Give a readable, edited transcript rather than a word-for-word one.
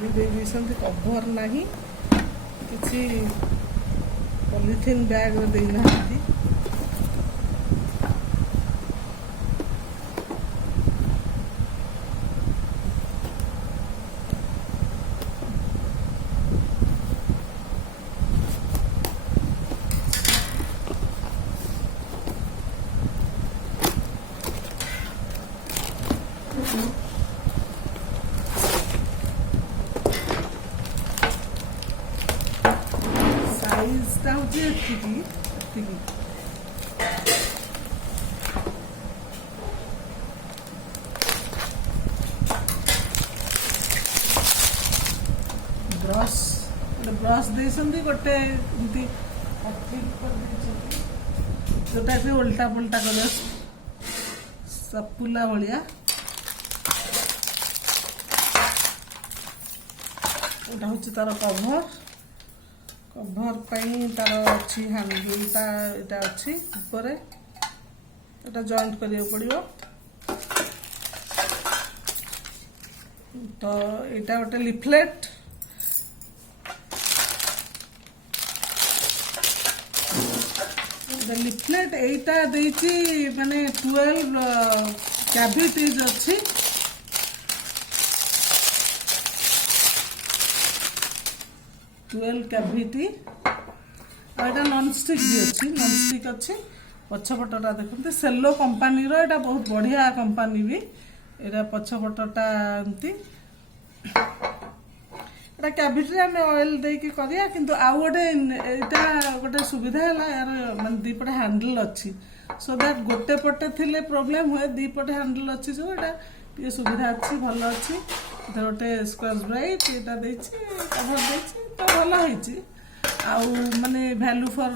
ବି ଦେଇଛନ୍ତି କଭର ନାହିଁ, କିଛି ପଲିଥିନ୍ ବ୍ୟାଗ୍ ଦେଇନାହାନ୍ତି। ସାଇଜଟା ହେଉଛି ଏତିକି। ବ୍ରସ୍ ଦେଇଛନ୍ତି, ଗୋଟେ ଏମିତି ଯୋଉଟା କି ଓଲଟା ପୋଲଟା କରିବା ସପୁଲା ଭଳିଆ। ଏଇଟା ହେଉଛି ତାର କଭର ପାଇଁ ତାର ଅଛି ହ୍ୟାଣ୍ଡେଲଟା, ଏଇଟା ଅଛି ଉପରେ, ଏଇଟା ଜଏଣ୍ଟ କରିବାକୁ ପଡ଼ିବ। ତ ଏଇଟା ଗୋଟେ ଲିଫଲେଟ୍, এইটা ଦେଇଛି ମାନେ 12 କ୍ୟାଭିଟିଜ୍ ଅଛି। କ୍ୟାଭିଟି, ଆଉ ଏଇଟା ନନଷ୍ଟିକ୍ ବି ଅଛି, ନନଷ୍ଟିକ୍ ଅଛି। ପଛପଟଟା ଦେଖନ୍ତୁ ସେଲୋ କମ୍ପାନୀର, ଏଇଟା ବହୁତ ବଢ଼ିଆ କମ୍ପାନୀ ବି। ଏଇଟା ପଛପଟଟା ଏମିତି, ଏଇଟା କ୍ୟାଭିଟିରେ ଆମେ ଅଏଲ୍ ଦେଇକି କରିବା। କିନ୍ତୁ ଆଉ ଗୋଟେ ଏଇଟା ଗୋଟେ ସୁବିଧା ହେଲା, ୟାର ମାନେ ଦୁଇପଟେ ହ୍ୟାଣ୍ଡେଲ୍ ଅଛି, ସୋ ଦ୍ୟାଟ୍ ଗୋଟେ ପଟେ ଥିଲେ ପ୍ରୋବ୍ଲେମ୍ ହୁଏ, ଦୁଇପଟେ ହ୍ୟାଣ୍ଡେଲ୍ ଅଛି ଯେଉଁ ଏଇଟା ଟିକେ ସୁବିଧା ଅଛି, ଭଲ ଅଛି। ଏଥିରେ ଗୋଟେ ସ୍କ୍ୱାଚ୍ ବ୍ରାଇଟ୍ ଏଇଟା ଦେଇଛି, କଭର ଦେଇଛି, ତ ଭଲ ହେଇଛି। ଆଉ ମାନେ ଭ୍ୟାଲୁ ଫର୍